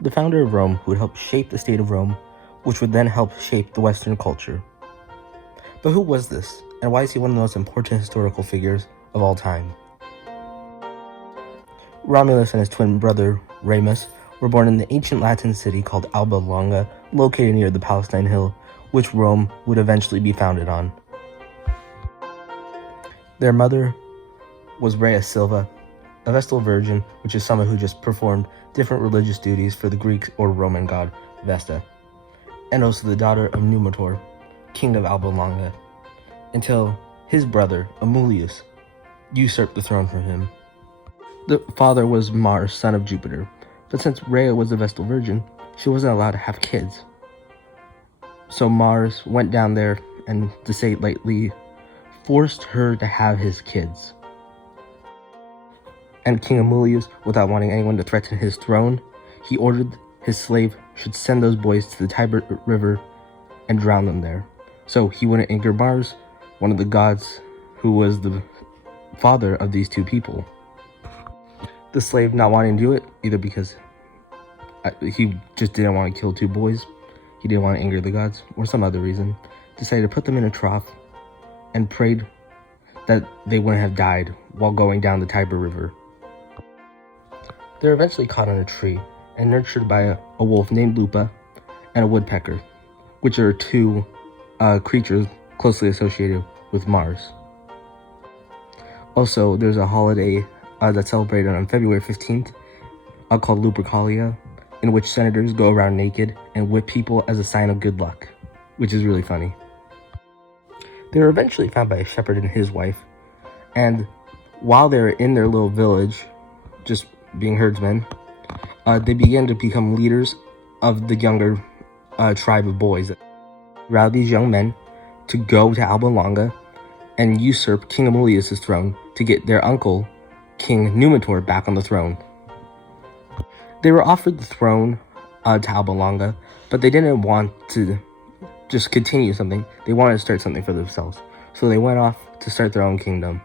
the founder of Rome who would help shape the state of Rome, which would then help shape the Western culture. But who was this, and why is he one of the most important historical figures of all time? Romulus and his twin brother, Remus, were born in the ancient Latin city called Alba Longa, located near the Palatine Hill, which Rome would eventually be founded on. Their mother was Rhea Silva, a Vestal Virgin, which is someone who just performed different religious duties for the Greek or Roman god Vesta, and also the daughter of Numitor, king of Alba Longa, until his brother, Amulius, usurped the throne from him. The father was Mars, son of Jupiter, but since Rhea was a Vestal Virgin, she wasn't allowed to have kids. So Mars went down there and, to say it lightly, forced her to have his kids. And King Amulius, without wanting anyone to threaten his throne, he ordered his slave should send those boys to the Tiber River and drown them there. So he wouldn't anger Mars, one of the gods who was the father of these two people. The slave not wanting to do it, either because he just didn't want to kill two boys, he didn't want to anger the gods, or some other reason, decided to put them in a trough and prayed that they wouldn't have died while going down the Tiber River. They're eventually caught on a tree and nurtured by a wolf named Lupa and a woodpecker, which are two creatures closely associated with Mars. Also, there's a holiday that's celebrated on February 15th called Lupercalia, in which senators go around naked and whip people as a sign of good luck, which is really funny. They were eventually found by a shepherd and his wife, and while they were in their little village, just being herdsmen, they began to become leaders of the younger tribe of boys. Allowed these young men to go to Alba Longa and usurp King Amulius' throne to get their uncle, King Numitor, back on the throne. They were offered the throne to Alba Longa, but they didn't want to just continue something. They wanted to start something for themselves. So they went off to start their own kingdom.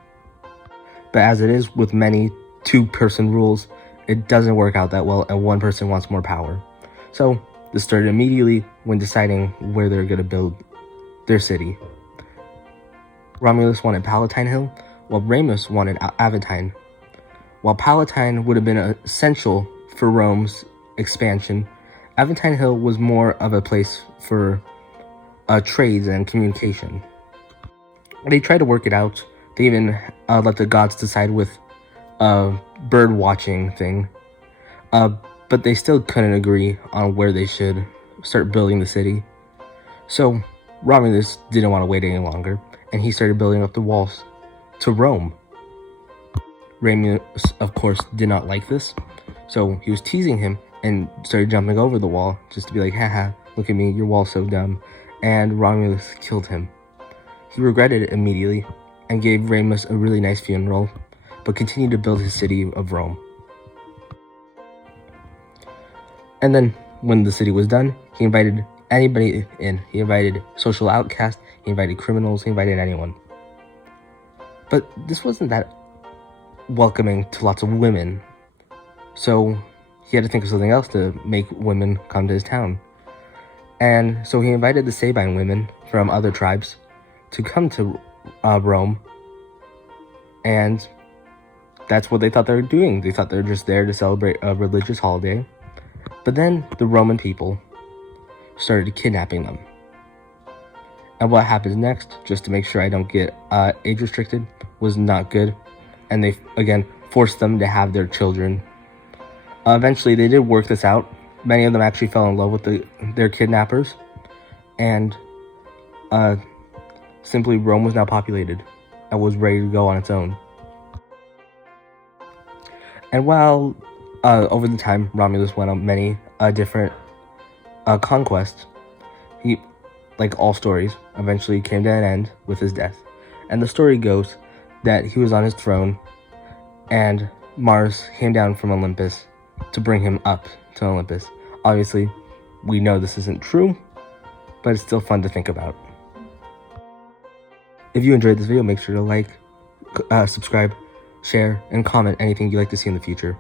But as it is with many two-person rules, it doesn't work out that well, and one person wants more power. So this started immediately when deciding where they're going to build their city. Romulus wanted Palatine Hill, while Remus wanted Aventine. While Palatine would have been essential for Rome's expansion, Aventine Hill was more of a place for trades and communication. They tried to work it out. They even let the gods decide with a bird watching thing, but they still couldn't agree on where they should start building the city. So Romulus didn't want to wait any longer, and he started building up the walls to Rome. Remus, of course, did not like this, so he was teasing him and started jumping over the wall just to be like, haha, look at me, your wall's so dumb. And Romulus killed him. He regretted it immediately and gave Remus a really nice funeral, but continued to build his city of Rome. And then, when the city was done, he invited anybody in. He invited social outcasts, he invited criminals, he invited anyone. But this wasn't that welcoming to lots of women, so he had to think of something else to make women come to his town. And so he invited the Sabine women from other tribes to come to Rome, and that's what they thought they were doing. They thought they were just there to celebrate a religious holiday. But then the Roman people started kidnapping them. And what happens next, just to make sure I don't get age restricted, was not good. And they, again, forced them to have their children. Eventually, they did work this out. Many of them actually fell in love with their kidnappers. And simply Rome was now populated and was ready to go on its own. And while over the time Romulus went on many different conquests, he, like all stories, eventually came to an end with his death. And the story goes that he was on his throne and Mars came down from Olympus to bring him up to Olympus. Obviously, we know this isn't true, but it's still fun to think about. If you enjoyed this video, make sure to like, subscribe, share, and comment anything you'd like to see in the future.